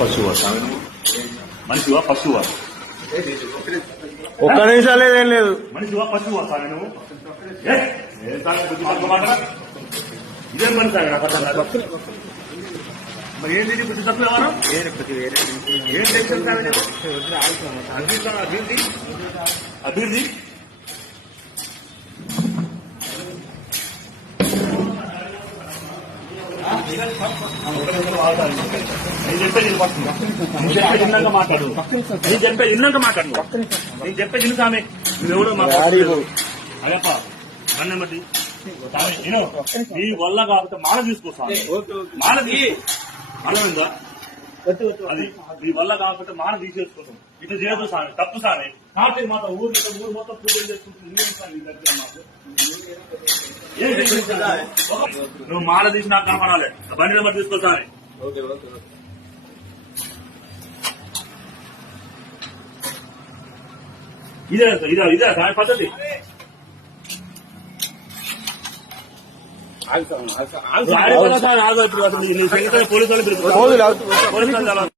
పశువా మనిషివా పశువా? ఒక్క నిమిషాలు లేదేం లేదు. మనిషివా పశువా సామి నువ్వు? ఇదేం పని సార్ మరి ఏంటి ప్రతి తప్పు ఎవరు ఏం టెన్షన్ అభివృద్ధి అభివృద్ధి నేను చెప్పేది ఇన్నాక మాట్లాడు. నేను చెప్పేది ఇన్నాక మాట్లాడు. నేను చెప్పేది ఇన్ని సామె నువ్వెవడో మాట్లాడు. అదేపా అన్నమతి నీ వల్ల కాకపోతే మాల తీసుకోసాను. మాల అర్థమైందా? అది నీ వల్ల కాకపోతే మాల తీసేసుకోవడం ఇట్లా చేయదు సామె, తప్పు సామె. కాబట్టి మాత్రం ఊరు మొత్తం పూజలు చేసుకుంటుంది. నువ్వు మాల తీసి నాకు కనపడాలి. బండి నెంబర్ తీసుకోసాని. ఇదే ఇదే సామె పద్ధతి. పోలీసు వాళ్ళు